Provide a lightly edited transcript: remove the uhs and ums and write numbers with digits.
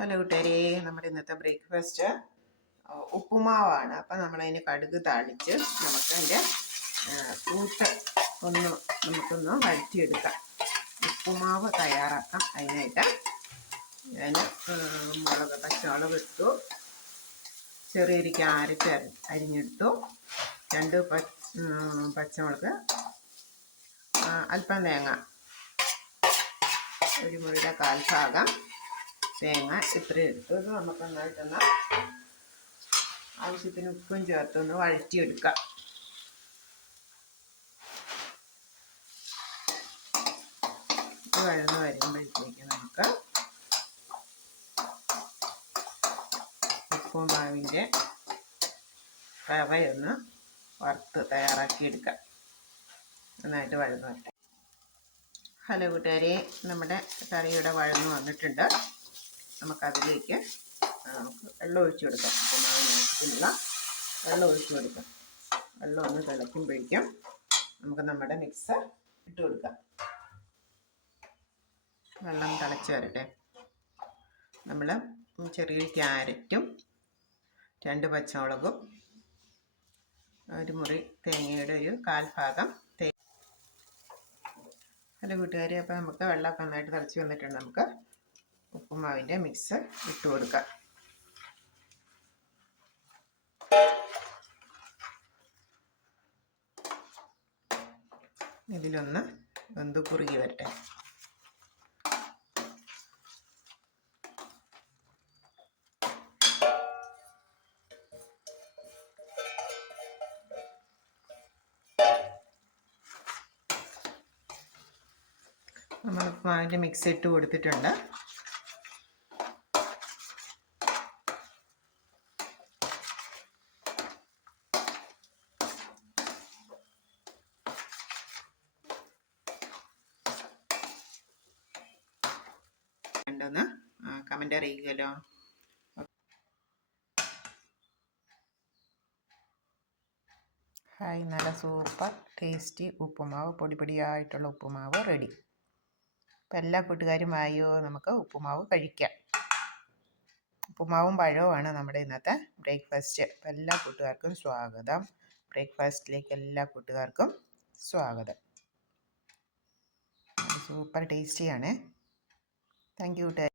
Hello കൂട്ടുകാരെ, നമ്മുടെ ഇന്നത്തെ ബ്രേക്ക്ഫാസ്റ്റ് ഉപ്പുമാവാണ്. അപ്പം നമ്മളതിന് കടുക് താളിച്ച് നമുക്കതിൻ്റെ കൂട്ട് നമുക്കൊന്ന് വഴറ്റിയെടുക്കാം. ഉപ്പുമാവ് തയ്യാറാക്കാം. അതിനായിട്ട് ഞാൻ പച്ചമുളക് ഇട്ടു, ചെറിയൊരു ക്യാരറ്റ് അരിഞ്ഞെടുത്തു, 2 പച്ചമുളക്, അല്പം തേങ്ങ, ഒരു മുറിയുടെ 1/4 ഭാഗം തേങ്ങ ഇത്രയും എടുത്തു. ഇത് നമുക്ക് നന്നായിട്ടൊന്ന് ആവശ്യത്തിന് ഉപ്പും ചേർത്തൊന്ന് വഴറ്റിയെടുക്കാം. ഇത് വഴന്ന് വരുമ്പോഴത്തേക്ക് നമുക്ക് ഉപ്പുമാവിൻ്റെ റവയൊന്ന് വറുത്ത് തയ്യാറാക്കിയെടുക്കാം. നന്നായിട്ട് വഴന്ന് വരട്ടെ. ഹലോ കൂട്ടുകാരെ, നമ്മുടെ കറിയുടെ വഴന്ന് വന്നിട്ടുണ്ട്. നമുക്കതിലേക്ക് വെള്ളം ഒഴിച്ചു കൊടുക്കാം. ഉപ്പുമാവിന് ആവശ്യത്തിനുള്ള വെള്ളം ഒഴിച്ചു കൊടുക്കാം. വെള്ളം ഒന്ന് തിളയ്ക്കുമ്പോഴേക്കും നമുക്ക് നമ്മുടെ മിക്സ് ഇട്ട് കൊടുക്കാം. വെള്ളം തിളച്ച് വരട്ടെ. നമ്മൾ ചെറിയൊരു ക്യാരറ്റും 2 പച്ചമുളകും ഒരു മുറി തേങ്ങയുടെ ഒരു 1/4 ഭാഗം ഹലോ കൂട്ടുകാരെ, അപ്പോൾ നമുക്ക് വെള്ളമൊക്കെ നന്നായിട്ട് തിളച്ച് വന്നിട്ടുണ്ട്. നമുക്ക് ഉപ്പുമാവിൻ്റെ മിക്സ് ഇട്ട് കൊടുക്കാം. ഇതിലൊന്ന് വെന്ത് കുറുകി വരട്ടെ. നമ്മൾ ഉപ്പുമാവിൻ്റെ മിക്സ് ഇട്ട് കൊടുത്തിട്ടുണ്ട്. ഒന്ന് കമൻ്റ് അറിയിക്കുമല്ലോ. ഹായ്, നല്ല സൂപ്പർ ടേസ്റ്റി ഉപ്പുമാവ്, പൊടിയായിട്ടുള്ള ഉപ്പുമാവ് റെഡി. അപ്പം എല്ലാ കൂട്ടുകാരും ആയോ, നമുക്ക് ഉപ്പുമാവ് കഴിക്കാം. ഉപ്പുമാവും പഴവുമാണ് നമ്മുടെ ഇന്നത്തെ ബ്രേക്ക്ഫാസ്റ്റ്. അപ്പം എല്ലാ കൂട്ടുകാർക്കും സ്വാഗതം. ബ്രേക്ക്ഫാസ്റ്റിലേക്ക് എല്ലാ കൂട്ടുകാർക്കും സ്വാഗതം. സൂപ്പർ ടേസ്റ്റിയാണ്. താങ്ക് യു കൂട്ടുകാർ.